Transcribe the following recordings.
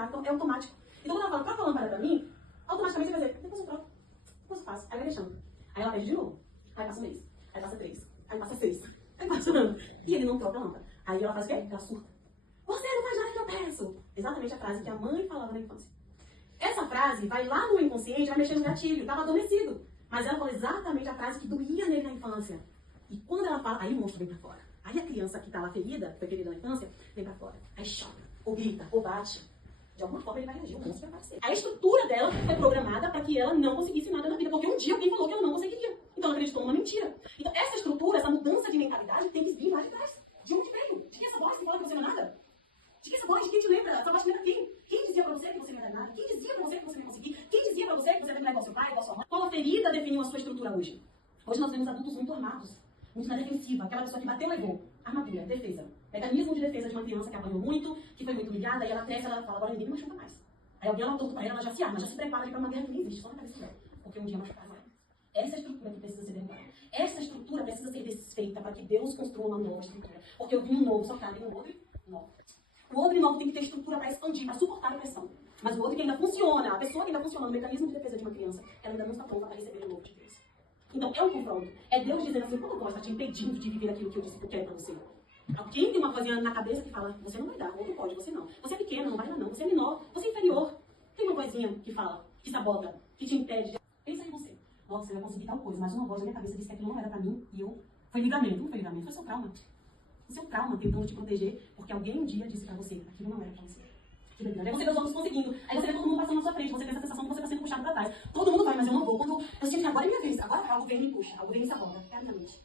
alimentar. Então, é automático. Então, quando ela fala, troca a lâmpada pra mim, automaticamente vai dizer, depois eu troco. Depois eu faço. Aí vai deixando. Aí ela pede de novo. Aí passa um mês. Aí passa 3. Aí passa 6. Aí passa um ano. E ele não troca a lâmpada. Aí ela faz o quê? Ela surta. Você não faz nada que eu peço. Exatamente a frase que a mãe falava na infância. Essa frase vai lá no inconsciente, vai mexer no gatilho. Estava adormecido. Mas ela falou exatamente a frase que doía nele na infância. E quando ela fala, aí o monstro vem pra fora. Aí a criança que tá lá ferida, foi ferida na infância, vem pra fora. Aí chora, ou grita, ou bate. De alguma forma ele vai reagir, o monstro vai aparecer. A estrutura dela foi programada para que ela não conseguisse nada na vida, porque um dia alguém falou que ela não conseguiria. Então ela acreditou numa mentira. Então essa estrutura, essa mudança de mentalidade tem que vir lá de trás. De onde veio? De quem essa voz que fala que você não é nada? De quem essa voz? De quem te lembra? Essa voz te lembra quem? Quem dizia pra você que você não era nada? Quem dizia pra você que você não ia conseguir? Quem dizia pra você que você vai igual seu pai, igual sua mãe? Qual a ferida definiu a sua estrutura hoje? Hoje nós vemos adultos muito armados, muito na defensiva. Aquela pessoa que bateu, levou. Armadura, defesa. Mecanismo de defesa de uma criança que apanhou muito, que foi muito humilhada, e ela cresce, ela fala, agora ninguém me machuca mais. Aí alguém ela torto pra ela, ela já se arma, já se prepara para uma guerra que nem existe, só na cabeça dela. Porque um dia machucar ela. Essa é a estrutura que precisa ser derrubada. Essa estrutura precisa ser desfeita para que Deus construa uma nova estrutura. Porque o vinho novo só cabe no odre novo. O odre novo tem que ter estrutura para expandir, para suportar a pressão. Mas o odre que ainda funciona, a pessoa que ainda funciona no mecanismo de defesa de uma criança, ela ainda não está pronta para receber o novo de Deus. Então é um confronto. É Deus dizendo assim, como eu gosto, está te impedindo de viver aquilo que eu disse que eu quero para você. Alguém tem uma coisinha na cabeça que fala, você não vai dar, outro pode, você não. Você é pequeno, não vai dar não. Você é menor, você é inferior. Tem uma coisinha que fala, que sabota, que te impede. Pensa em você. Nossa, você vai conseguir tal coisa, mas uma voz na minha cabeça disse que aquilo não era pra mim e eu... Foi livramento, não foi livramento, foi seu trauma. O seu trauma tentando te proteger, porque alguém um dia disse pra você, aquilo não era pra você. Aquilo é grande. Aí você vê os outros conseguindo, aí você vê todo mundo passando na sua frente, você tem essa sensação que você tá sendo puxado pra trás. Todo mundo vai, mas eu não vou. Quando eu sinto que agora é minha vez, agora algo vem e me puxa, algo vem e me sabota. É a minha mente.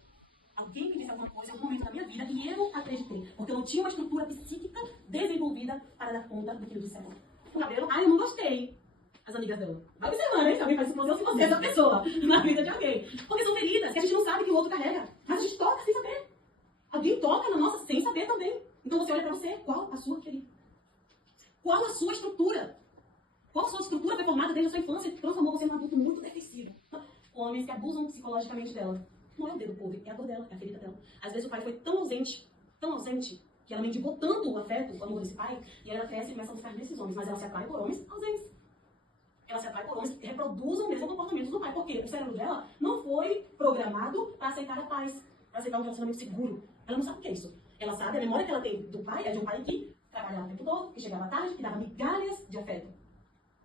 Alguém me disse alguma coisa em algum momento da minha vida e eu acreditei, porque eu não tinha uma estrutura psíquica desenvolvida para dar conta do que eu disseram. O cabelo, eu não gostei. As amigas dela. Vai observando, hein? Se alguém faz explosão, se você é essa pessoa na vida de alguém. Porque são feridas que a gente não sabe que o outro carrega. Mas a gente toca sem saber. Alguém toca na nossa sem saber também. Então você olha pra você, qual a sua, querida? Qual a sua estrutura? Qual a sua estrutura foi formada desde a sua infância que transformou você num adulto muito defensivo? Homens que abusam psicologicamente dela. Não é o dedo podre, é a dor dela, é a ferida dela. Às vezes o pai foi tão ausente, que ela mendigou tanto o afeto, o amor desse pai, e ela cresce e começa a buscar nesses homens. Mas ela se atrai por homens ausentes. Ela se atrai por homens que reproduzem o mesmo comportamento do pai. Porque o cérebro dela não foi programado para aceitar a paz, para aceitar um relacionamento seguro. Ela não sabe o que é isso. Ela sabe, a memória que ela tem do pai é de um pai que trabalhava o tempo todo, que chegava tarde, que dava migalhas de afeto.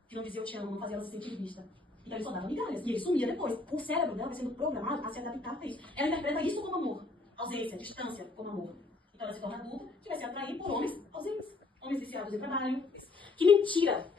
Que não dizia eu te amo, não fazia ela se sentir vista. Então ele só dava migalhas. E ele sumia depois. O cérebro dela vai sendo programado a se adaptar a isso. Ela interpreta isso como amor. Ausência, distância como amor. Então ela se torna adulta, que vai se atrair por homens ausentes. Homens viciados em trabalho. Que mentira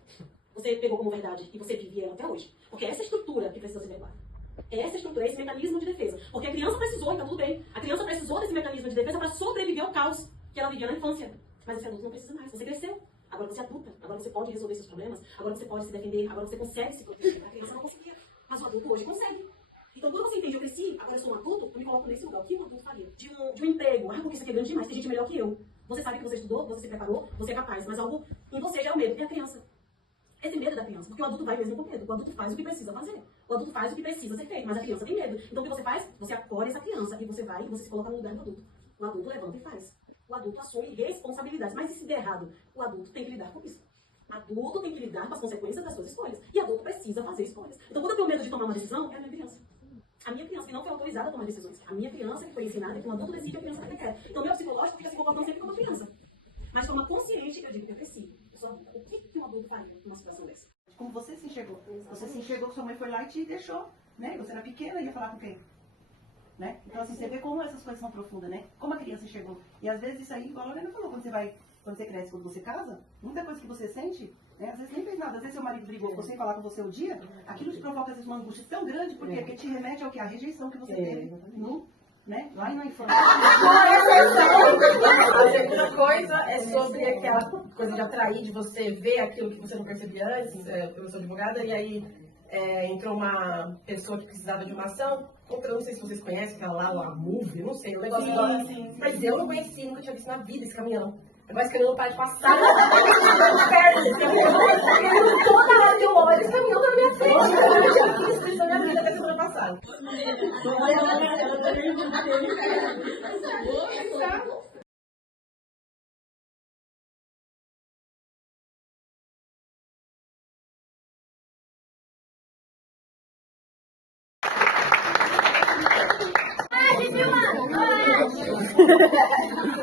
você pegou como verdade e você vive ela até hoje. Porque é essa estrutura que precisa ser derrubada. É essa estrutura, é esse mecanismo de defesa. Porque a criança precisou, e tá tudo bem. A criança precisou desse mecanismo de defesa para sobreviver ao caos que ela vivia na infância. Mas esse adulto não precisa mais. Você cresceu. Agora você é adulta. Agora você pode resolver seus problemas. Agora você pode se defender. Agora você consegue se proteger. A criança não conseguia. Mas o adulto hoje consegue. Então, quando você entende, eu cresci, agora eu sou um adulto, eu me coloco nesse lugar. O que um adulto faria? De um emprego. Porque isso aqui é grande demais. Tem gente melhor que eu. Você sabe que você estudou, você se preparou, você é capaz. Mas algo em você já é o medo. É a criança. Esse medo da criança, porque o adulto vai mesmo com medo. O adulto faz o que precisa fazer. O adulto faz o que precisa ser feito, mas a criança tem medo. Então o que você faz? Você acolhe essa criança e você vai e você se coloca no lugar do adulto. O adulto levanta e faz. O adulto assume responsabilidades. Mas e se der errado? O adulto tem que lidar com isso. O adulto tem que lidar com as consequências das suas escolhas. E o adulto precisa fazer escolhas. Então quando eu tenho medo de tomar uma decisão, é a minha criança. A minha criança que não foi autorizada a tomar decisões. A minha criança que foi ensinada que um adulto decide a criança que quer. Então o meu psicológico fica se comportando sempre como uma criança. Mas de forma consciente, eu digo que eu cresci. Eu sou adulta. O que um adulto faria numa situação dessa? Como você se enxergou. Você se enxergou, sua mãe foi lá e te deixou, né? Você era pequena e ia falar com quem? Né? Então assim, você vê como essas coisas são profundas, né? Como a criança enxergou. E às vezes isso aí, igual a Lorena falou, quando você cresce, quando você casa, muita coisa que você sente, né? Às vezes nem fez nada. Às vezes seu marido brigou, ficou sem falar com você o dia, aquilo te provoca às vezes uma angústia tão grande, por quê? Porque te remete ao que? A rejeição que você teve no, né? Lá na infância. A segunda coisa é sobre aquela coisa de atrair, de você ver aquilo que você não percebia antes. Eu sou advogada e aí entrou uma pessoa que precisava de uma ação. Eu não sei se vocês conhecem, aquela lá, a Move, não sei, o negócio sim. Mas eu não conheci, nunca tinha visto na vida esse caminhão. Agora esse caminhão não para de passar, perto desse caminhão. Toda hora que eu olho, esse caminhão tá na minha frente. Eu não tinha visto isso na minha vida até semana passada.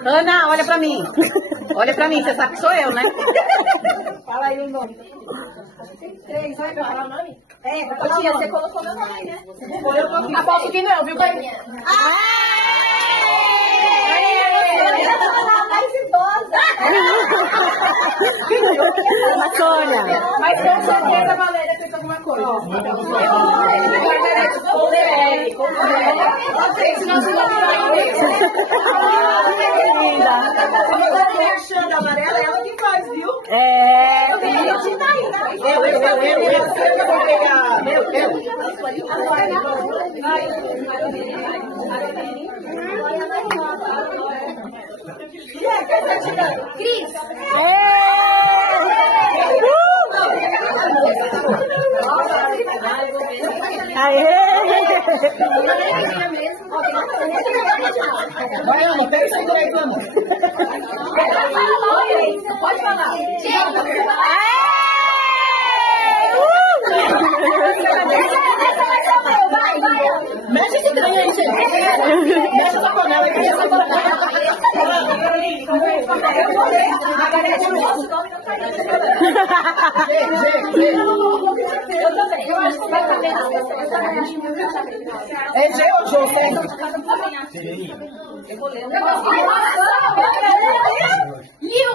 Ana, olha pra mim. Olha pra mim, você sabe que sou eu, né? Fala aí o nome. Tem 3, vai falar o nome? Tia, você colocou meu nome, né? Aposto que não, viu, Bahia? Sônia. Mas com certeza a Valéria fez alguma coisa. Achando amarela, ela que faz, viu? É. Cris! Vai, Ana, pega isso aí direito, Ana. Pode falar. Mexe esse trem aí, gente. Mexe essa panela aí, mexe essa panela. Eu também. Eu acho que vai caber nas pessoas. É G ou Jô, certo? Eu vou ler. Liu!